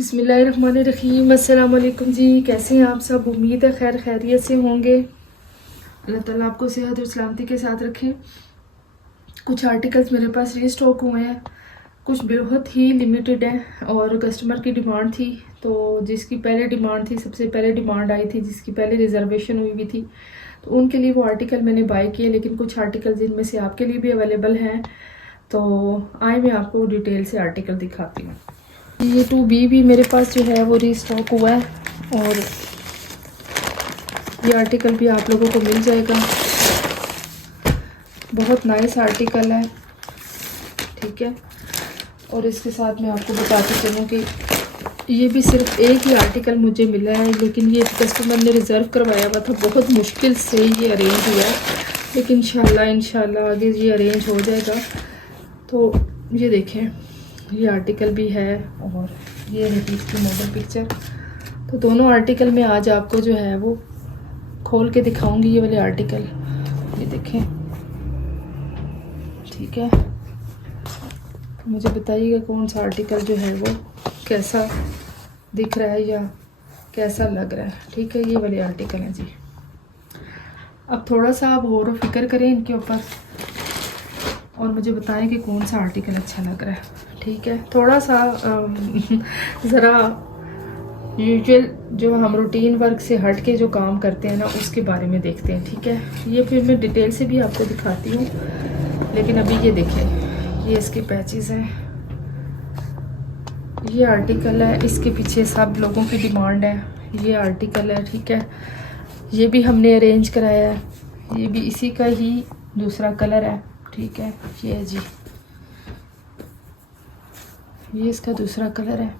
बिस्मिल्लाहिर्रहमानिर्रहीम। अस्सलाम वालेकुम जी, कैसे हैं आप सब? उम्मीद है खैर खैरियत से होंगे। अल्लाह ताला आपको सेहत और सलामती के साथ रखे। कुछ आर्टिकल्स मेरे पास रीस्टॉक हुए हैं, कुछ बहुत ही लिमिटेड हैं और कस्टमर की डिमांड थी। तो जिसकी पहले डिमांड थी, सबसे पहले डिमांड आई थी, जिसकी पहले रिजर्वेशन हुई हुई थी, तो उनके लिए वो आर्टिकल मैंने बाय किए। लेकिन कुछ आर्टिकल जिनमें से आपके लिए भी अवेलेबल हैं, तो आए मैं आपको डिटेल से आर्टिकल दिखाती हूँ। ये 2B भी मेरे पास जो है वो रीस्टॉक हुआ है और ये आर्टिकल भी आप लोगों को मिल जाएगा। बहुत नाइस आर्टिकल है, ठीक है। और इसके साथ मैं आपको बताती चलूँ कि ये भी सिर्फ एक ही आर्टिकल मुझे मिला है, लेकिन ये कस्टमर ने रिज़र्व करवाया हुआ था। बहुत मुश्किल से ये अरेंज हुआ है, लेकिन इंशाल्लाह आगे ये अरेंज हो जाएगा। तो ये देखें, ये आर्टिकल भी है और ये रही इसकी मॉडल पिक्चर। तो दोनों आर्टिकल में आज आपको जो है वो खोल के दिखाऊंगी। ये वाले आर्टिकल ये देखें, ठीक है। तो मुझे बताइएगा कौन सा आर्टिकल जो है वो कैसा दिख रहा है या कैसा लग रहा है, ठीक है। ये वाले आर्टिकल हैं जी। अब थोड़ा सा आप गौर व फिक्र करें इनके ऊपर और मुझे बताएं कि कौन सा आर्टिकल अच्छा लग रहा है, ठीक है। थोड़ा सा ज़रा यूजुअल जो हम रूटीन वर्क से हट के जो काम करते हैं ना, उसके बारे में देखते हैं, ठीक है। ये फिर मैं डिटेल से भी आपको दिखाती हूँ, लेकिन अभी ये देखें, ये इसके पैचेस हैं। ये आर्टिकल है, इसके पीछे सब लोगों की डिमांड है। ये आर्टिकल है, ठीक है। ये भी हमने अरेंज कराया है, ये भी इसी का ही दूसरा कलर है, ठीक है। ये है जी, ये इसका दूसरा कलर है।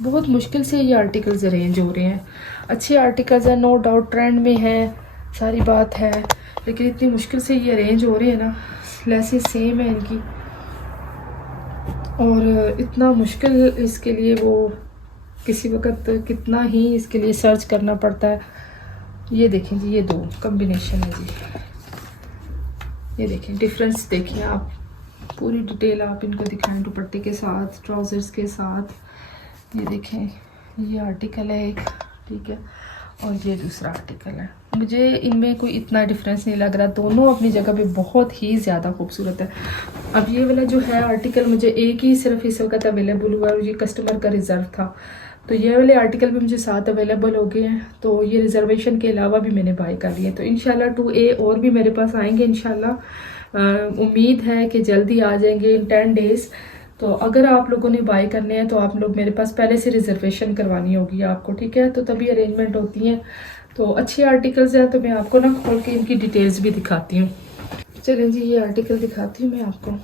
बहुत मुश्किल से ये आर्टिकल्स अरेंज हो रहे हैं। अच्छे आर्टिकल्स हैं, नो डाउट ट्रेंड में है, सारी बात है, लेकिन इतनी मुश्किल से ये अरेंज हो रहे हैं ना। लेसेस सेम है इनकी और इतना मुश्किल इसके लिए वो किसी वक्त कितना ही इसके लिए सर्च करना पड़ता है। ये देखें जी, ये दो कॉम्बिनेशन है जी। ये देखें डिफरेंस, देखिए आप पूरी डिटेल आप इनको दिखाएं दुपट्टे के साथ, ट्राउज़र्स के साथ। ये देखें, ये आर्टिकल है एक, ठीक है, और ये दूसरा आर्टिकल है। मुझे इनमें कोई इतना डिफरेंस नहीं लग रहा, दोनों अपनी जगह पे बहुत ही ज़्यादा खूबसूरत है। अब ये वाला जो है आर्टिकल मुझे एक ही सिर्फ इस वक्त अवेलेबल हुआ और ये कस्टमर का रिज़र्व था, तो ये वाले आर्टिकल भी मुझे साथ अवेलेबल हो गए हैं। तो ये रिजर्वेशन के अलावा भी मैंने बाय कर लिए। तो इंशाल्लाह 2A और भी मेरे पास आएंगे इंशाल्लाह। उम्मीद है कि जल्दी आ जाएंगे इन 10 डेज़। तो अगर आप लोगों ने बाय करने हैं तो आप लोग मेरे पास पहले से रिजर्वेशन करवानी होगी आपको, ठीक है। तो तभी अरेंजमेंट होती हैं। तो अच्छे आर्टिकल्स हैं, तो मैं आपको ना खोल के इनकी डिटेल्स भी दिखाती हूँ। चलें जी, ये आर्टिकल दिखाती हूँ मैं आपको।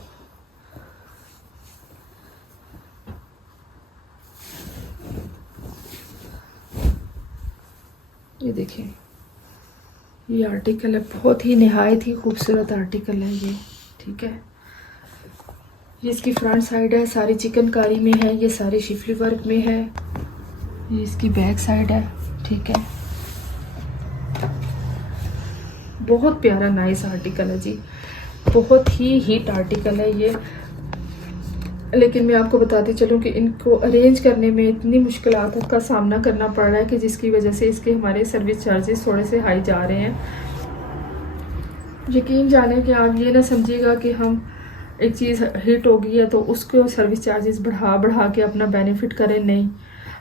ये देखें, ये आर्टिकल है, बहुत ही नहायत ही खूबसूरत आर्टिकल है ये, ठीक है। ये इसकी फ्रंट साइड है, सारी चिकनकारी में है, ये सारी शिफली वर्क में है। ये इसकी बैक साइड है, ठीक है। बहुत प्यारा नाइस आर्टिकल है जी, बहुत ही हिट आर्टिकल है ये। लेकिन मैं आपको बताती चलूँ कि इनको अरेंज करने में इतनी मुश्किलात का सामना करना पड़ रहा है कि जिसकी वजह से इसके हमारे सर्विस चार्जेस थोड़े से हाई जा रहे हैं। यकीन जाने कि आप ये ना समझिएगा कि हम एक चीज़ हिट हो गई है तो उसको सर्विस चार्जेस बढ़ा बढ़ा के अपना बेनिफिट करें, नहीं।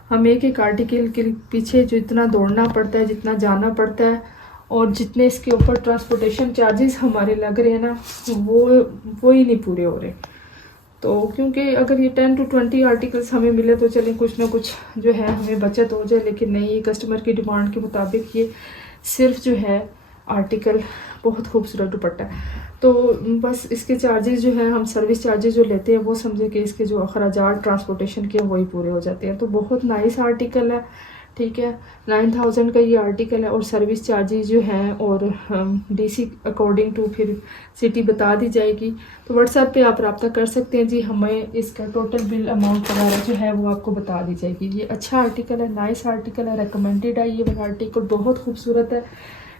हम एक आर्टिकल के पीछे जो इतना दौड़ना पड़ता है, जितना जाना पड़ता है, और जितने इसके ऊपर ट्रांसपोर्टेशन चार्जेस हमारे लग रहे हैं ना, वो ही नहीं पूरे हो रहे। तो क्योंकि अगर ये 10 to 20 आर्टिकल्स हमें मिले तो चलें कुछ ना कुछ जो है हमें बचत हो जाए, लेकिन नहीं, ये कस्टमर की डिमांड के मुताबिक ये सिर्फ जो है आर्टिकल बहुत खूबसूरत दुपट्टा है। तो बस इसके चार्जेस जो है, हम सर्विस चार्जेस जो लेते हैं वो समझे कि इसके जो अखराजात ट्रांसपोर्टेशन के वही पूरे हो जाते हैं। तो बहुत नाइस आर्टिकल है, ठीक है। 9000 का ये आर्टिकल है और सर्विस चार्जेस जो हैं और DC अकॉर्डिंग टू फिर सिटी बता दी जाएगी। तो व्हाट्सएप पे आप रब्ता कर सकते हैं जी, हमें इसका टोटल बिल अमाउंट वगैरह जो है वो आपको बता दी जाएगी। ये अच्छा आर्टिकल है, नाइस आर्टिकल है, रिकमेंडेड है ये वाला आर्टिकल, बहुत खूबसूरत है।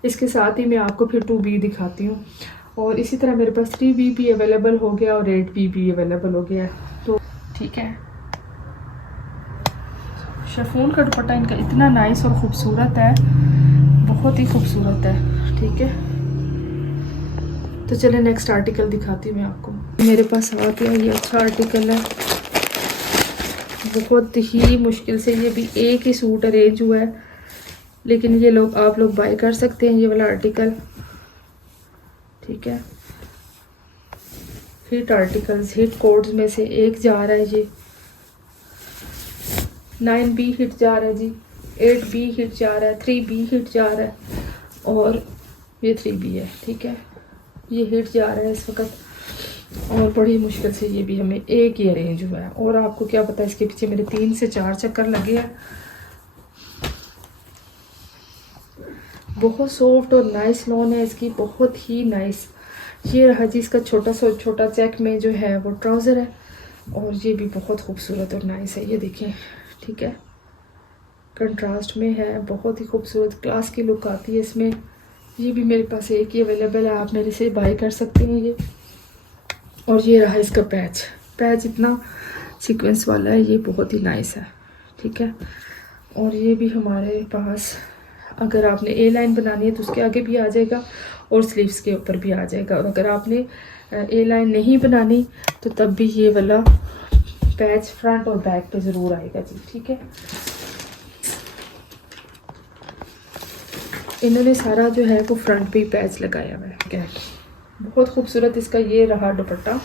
इसके साथ ही मैं आपको फिर 2B दिखाती हूँ। और इसी तरह मेरे पास 3B भी अवेलेबल हो गया और 8B भी अवेलेबल हो गया है। तो ठीक है, शिफॉन का दुपट्टा इनका इतना नाइस और ख़ूबसूरत है, बहुत ही खूबसूरत है। ठीक है, तो चले नेक्स्ट आर्टिकल दिखाती हूँ मैं आपको। मेरे पास आ गया ये अच्छा आर्टिकल है, बहुत ही मुश्किल से ये भी एक ही सूट अरेंज हुआ है, लेकिन ये लोग आप लोग बाय कर सकते हैं ये वाला आर्टिकल। ठीक है, हिट आर्टिकल्स, हिट कोड्स में से एक जा रहा है ये। 9B हिट जा रहा है जी, 8B हिट जा रहा है, 3B हिट जा रहा है और ये 3B है। ठीक है, ये हिट जा रहा है इस वक्त, और बड़ी मुश्किल से ये भी हमें एक ही अरेंज हुआ है। और आपको क्या पता है, इसके पीछे मेरे 3 से 4 चक्कर लगे हैं। बहुत सॉफ्ट और नाइस लॉन है इसकी, बहुत ही नाइस। ये रहा जी इसका छोटा चेक में जो है वो ट्राउज़र है, और ये भी बहुत खूबसूरत और नाइस है। ये देखें, ठीक है, कंट्रास्ट में है, बहुत ही खूबसूरत क्लास की लुक आती है इसमें। ये भी मेरे पास एक ही अवेलेबल है, आप मेरे से बाय कर सकते हैं ये। और ये रहा इसका पैच इतना सीक्वेंस वाला है, ये बहुत ही नाइस है। ठीक है, और ये भी हमारे पास अगर आपने ए लाइन बनानी है तो उसके आगे भी आ जाएगा और स्लीव्स के ऊपर भी आ जाएगा। और अगर आपने ए लाइन नहीं बनानी तो तब भी ये वाला पैच फ्रंट और बैक पे ज़रूर आएगा जी। ठीक है, इन्होंने सारा जो है वो फ्रंट पे ही पैच लगाया हुआ है। ठीक है, बहुत खूबसूरत इसका ये रहा दुपट्टा।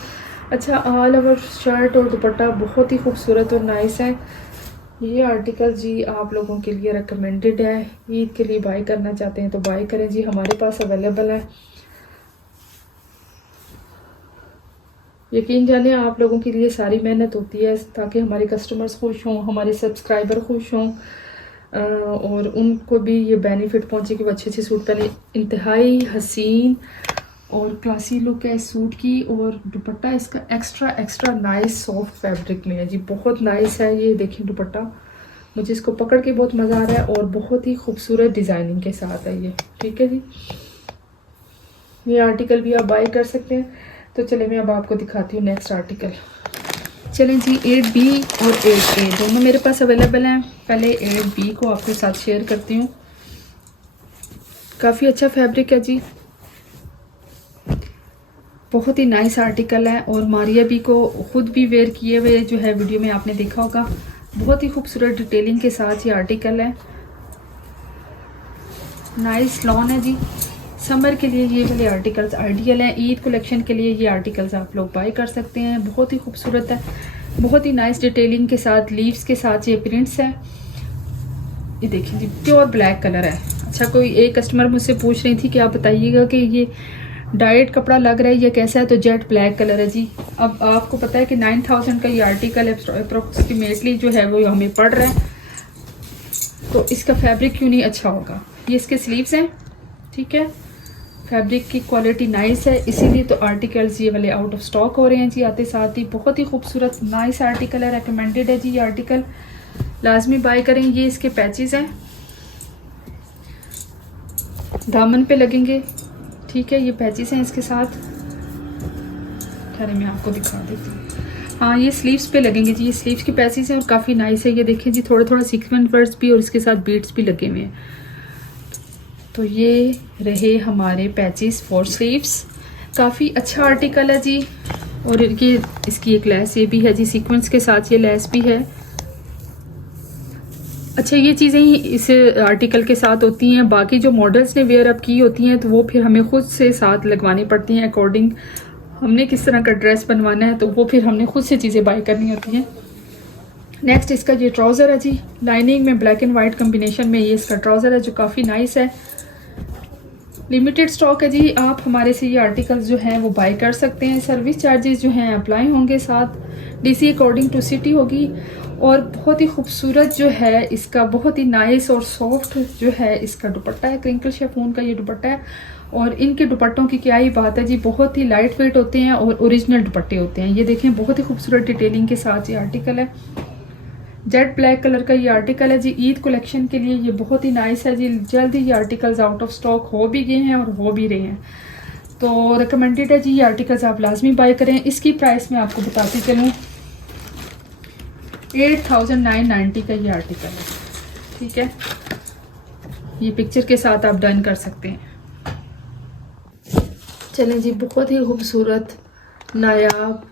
अच्छा, ऑल ओवर शर्ट और दुपट्टा बहुत ही खूबसूरत और नाइस है। ये आर्टिकल जी आप लोगों के लिए रिकमेंडेड है, ईद के लिए बाय करना चाहते हैं तो बाय करें जी, हमारे पास अवेलेबल है। यकीन जाने आप लोगों के लिए सारी मेहनत होती है ताकि हमारे कस्टमर्स खुश हों, हमारे सब्सक्राइबर खुश हों, और उनको भी ये बेनिफिट पहुंचे कि वो अच्छे सूट पहने। इंतहाई हसीन और क्लासी लुक है इस सूट की, और दुपट्टा इसका एक्स्ट्रा नाइस सॉफ्ट फैब्रिक में है जी, बहुत नाइस है। ये देखिए दुपट्टा, मुझे इसको पकड़ के बहुत मज़ा आ रहा है और बहुत ही खूबसूरत डिज़ाइनिंग के साथ है ये। ठीक है जी, ये आर्टिकल भी आप बाय कर सकते हैं। तो चले मैं अब आपको दिखाती हूँ नेक्स्ट आर्टिकल। चलें जी, 8B और 8A दोनों मेरे पास अवेलेबल हैं। पहले 8B को आपके साथ शेयर करती हूँ। काफ़ी अच्छा फैब्रिक है जी, बहुत ही नाइस आर्टिकल है, और मारिया बी को खुद भी वेयर किए हुए जो है वीडियो में आपने देखा होगा। बहुत ही खूबसूरत डिटेलिंग के साथ ये आर्टिकल है, नाइस लॉन है जी। समर के लिए ये वाले आर्टिकल्स आइडियल हैं, ईद कलेक्शन के लिए ये आर्टिकल्स आप लोग बाय कर सकते हैं। बहुत ही खूबसूरत है, बहुत ही नाइस डिटेलिंग के साथ, लीव्स के साथ ये प्रिंट्स है। ये देखिए जी, प्योर ब्लैक कलर है। अच्छा, कोई एक कस्टमर मुझसे पूछ रही थी कि आप बताइएगा कि ये डाइट कपड़ा लग रहा है या कैसा है, तो जेट ब्लैक कलर है जी। अब आपको पता है कि 9000 का ये आर्टिकल अप्रोक्सीमेटली जो है वो हमें पड़ रहा है, तो इसका फैब्रिक क्यों नहीं अच्छा होगा। ये इसके स्लीव्स हैं। ठीक है, फैब्रिक की क्वालिटी नाइस है, इसीलिए तो आर्टिकल्स ये वाले आउट ऑफ स्टॉक हो रहे हैं जी आते साथ ही। बहुत ही खूबसूरत नाइस आर्टिकल है, रेकमेंडेड है जी ये आर्टिकल, लाजमी बाय करें। ये इसके पैचेस हैं, दामन पे लगेंगे। ठीक है, ये पैचेस हैं इसके साथ। खैर मैं आपको दिखा देती हूँ। हाँ, ये स्लीव्स पे लगेंगे जी, ये स्लीव्स के पैचेस हैं और काफ़ी नाइस है। ये देखें जी, थोड़ा सीक्वेंस वर्ड्स भी और इसके साथ बीट्स भी लगे हुए हैं। तो ये रहे हमारे पैचेस फॉर स्लीव्स, काफ़ी अच्छा आर्टिकल है जी। और ये इसकी एक लेस ये भी है जी, सीक्वेंस के साथ ये लेस भी है। अच्छा, ये चीज़ें ही इस आर्टिकल के साथ होती हैं, बाकी जो मॉडल्स ने वेयर अप की होती हैं तो वो फिर हमें खुद से साथ लगवानी पड़ती हैं अकॉर्डिंग हमने किस तरह का ड्रेस बनवाना है, तो वो फिर हमने खुद से चीज़ें बाय करनी होती हैं। नेक्स्ट इसका ये ट्राउज़र है जी, लाइनिंग में ब्लैक एंड वाइट कम्बिनेशन में ये इसका ट्राउज़र है जो काफ़ी नाइस है। लिमिटेड स्टॉक है जी, आप हमारे से ये आर्टिकल्स जो हैं वो बाय कर सकते हैं। सर्विस चार्जेस जो हैं अप्लाई होंगे, साथ डीसी अकॉर्डिंग टू सिटी होगी। और बहुत ही खूबसूरत जो है इसका, बहुत ही नाइस और सॉफ्ट जो है इसका दुपट्टा है, क्रिंकल शिफॉन का ये दुपट्टा है। और इनके दुपट्टों की क्या ही बात है जी, बहुत ही लाइट वेट होते हैं और ओरिजिनल दुपट्टे होते हैं। ये देखें, बहुत ही खूबसूरत डिटेलिंग के साथ ये आर्टिकल है, जेट ब्लैक कलर का ये आर्टिकल है जी। ईद कलेक्शन के लिए ये बहुत ही नाइस है जी। जल्द ही ये आर्टिकल्स आउट ऑफ स्टॉक हो भी गए हैं और हो भी रहे हैं। तो रिकमेंडेड है जी, ये आर्टिकल्स आप लाजमी बाय करें। इसकी प्राइस मैं आपको बताती चलूँ, 8990 का ये आर्टिकल है, ठीक है। ये पिक्चर के साथ आप डन कर सकते हैं। चलें जी, बहुत ही खूबसूरत नायाब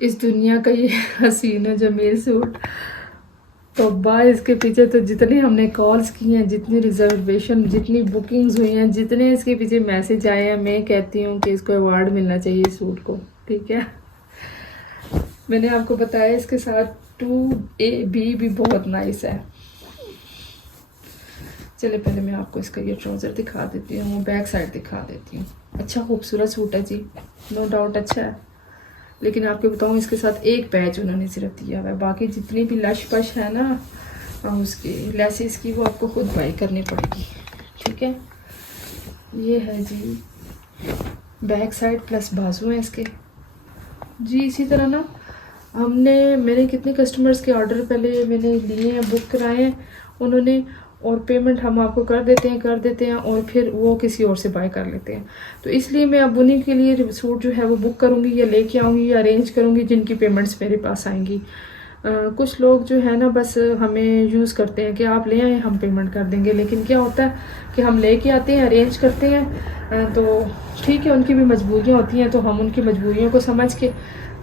इस दुनिया का ये हसीन जमील सूट। तो इसके पीछे तो जितने हमने कॉल्स की हैं, जितनी रिजर्वेशन, जितनी बुकिंग्स हुई हैं, जितने इसके पीछे मैसेज आए हैं, मैं कहती हूँ कि इसको अवार्ड मिलना चाहिए इस सूट को, ठीक है। मैंने आपको बताया इसके साथ 2AB भी बहुत नाइस है। चलिए पहले मैं आपको इसका ये ट्राउज़र दिखा देती हूँ, बैक साइड दिखा देती हूँ। अच्छा खूबसूरत सूट है जी, नो डाउट अच्छा है, लेकिन आपको बताऊँ इसके साथ एक पैच उन्होंने सिर्फ दिया हुआ है, बाकी जितनी भी लश पश है ना उसकी लेसेस की, वो आपको खुद बाई करनी पड़ेगी, ठीक है। ये है जी बैक साइड प्लस बाजू हैं इसके जी। इसी तरह ना मैंने कितने कस्टमर्स के ऑर्डर पहले मैंने लिए हैं, बुक कराए हैं उन्होंने, और पेमेंट हम आपको कर देते हैं और फिर वो किसी और से बाय कर लेते हैं। तो इसलिए मैं अब उन्हीं के लिए सूट जो है वो बुक करूँगी या लेके आऊँगी या अरेंज करूँगी जिनकी पेमेंट्स मेरे पास आएंगी। कुछ लोग जो है ना बस हमें यूज़ करते हैं कि आप ले आए हम पेमेंट कर देंगे, लेकिन क्या होता है कि हम लेके आते हैं, अरेंज करते हैं, तो ठीक है उनकी भी मजबूरियाँ होती हैं, तो हम उनकी मजबूरियों को समझ के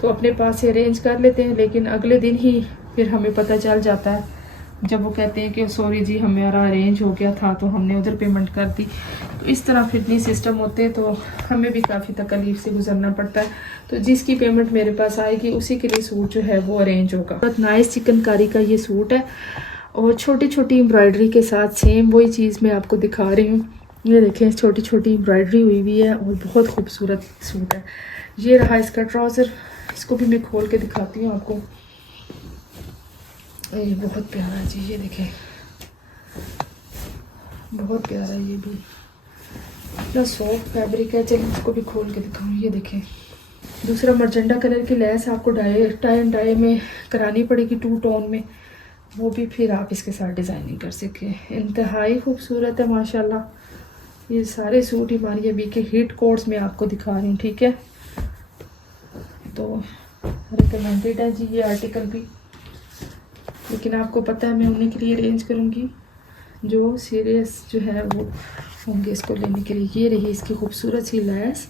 तो अपने पास से अरेंज कर लेते हैं, लेकिन अगले दिन ही फिर हमें पता चल जाता है जब वो कहते हैं कि सॉरी जी हमारा अरेंज हो गया था तो हमने उधर पेमेंट कर दी। तो इस तरह फिटनी सिस्टम होते हैं, तो हमें भी काफ़ी तकलीफ से गुजरना पड़ता है। तो जिसकी पेमेंट मेरे पास आएगी उसी के लिए सूट जो है वो अरेंज होगा। बहुत नाइस चिकनकारी का ये सूट है और छोटी छोटी एम्ब्रॉयडरी के साथ सेम वही चीज़ मैं आपको दिखा रही हूँ। ये देखें छोटी छोटी एम्ब्रॉयडरी हुई हुई है और बहुत खूबसूरत सूट है। ये रहा इसका ट्राउज़र, इसको भी मैं खोल के दिखाती हूँ आपको। ये बहुत प्यारा है जी, ये देखें बहुत प्यारा है, ये भी इतना सॉफ्ट फैब्रिक है। चलिए इसको भी खोल के दिखाऊँ। ये देखें दूसरा मर्जेंडा कलर की लेस आपको टाई एंड डाई में करानी पड़ेगी 2 टोन में, वो भी फिर आप इसके साथ डिज़ाइनिंग कर सकें। इंतहाई खूबसूरत है माशाल्लाह। ये सारे सूट हमारी अभी के हिट कोड्स में आपको दिखा रही हूँ, ठीक है। तो रिकमेंडेड है जी ये आर्टिकल भी, लेकिन आपको पता है मैं उन्हीं के लिए अरेंज करूँगी जो सीरियस जो है वो होंगे इसको लेने के लिए। ये रही इसकी खूबसूरत सी लेस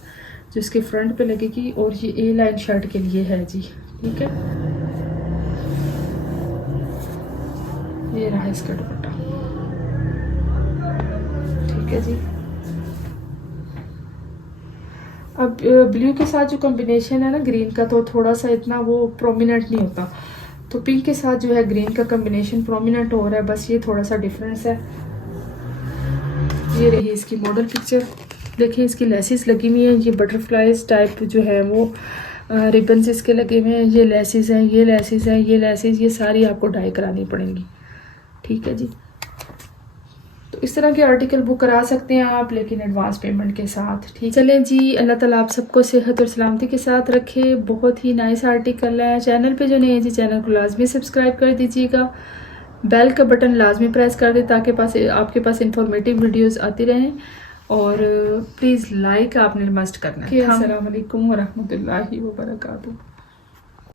जो इसके फ्रंट पे लगेगी और ये ए लाइन शर्ट के लिए है जी, ठीक है। ये रहा इसका दुपट्टा, ठीक है जी। अब ब्लू के साथ जो कॉम्बिनेशन है ना ग्रीन का, तो थोड़ा सा इतना वो प्रोमिनेंट नहीं होता, तो पिंक के साथ जो है ग्रीन का कॉम्बिनेशन प्रोमिनेंट हो रहा है, बस ये थोड़ा सा डिफरेंस है। ये रही इसकी मॉडल पिक्चर, देखिए इसकी लेसिस लगी हुई हैं, ये बटरफ्लाइज टाइप जो है वो रिबन्स इसके लगे हुए हैं। ये लेसिस हैं, ये लेसिस हैं, ये लेसिस, ये सारी आपको डाई करानी पड़ेंगी, ठीक है जी। तो इस तरह के आर्टिकल बुक करा सकते हैं आप, लेकिन एडवांस पेमेंट के साथ, ठीक। चलें जी, अल्लाह ताला आप सबको सेहत और सलामती के साथ रखे। बहुत ही नाइस आर्टिकल है। चैनल पे जो नहीं है जी चैनल को लाजमी सब्सक्राइब कर दीजिएगा, बेल का बटन लाजमी प्रेस कर दें ताकि आपके पास इंफॉर्मेटिव वीडियोस आती रहें, और प्लीज़ लाइक आपने मस्ट करना है। अस्सलाम वालेकुम व रहमतुल्लाहि व बरकातुहू।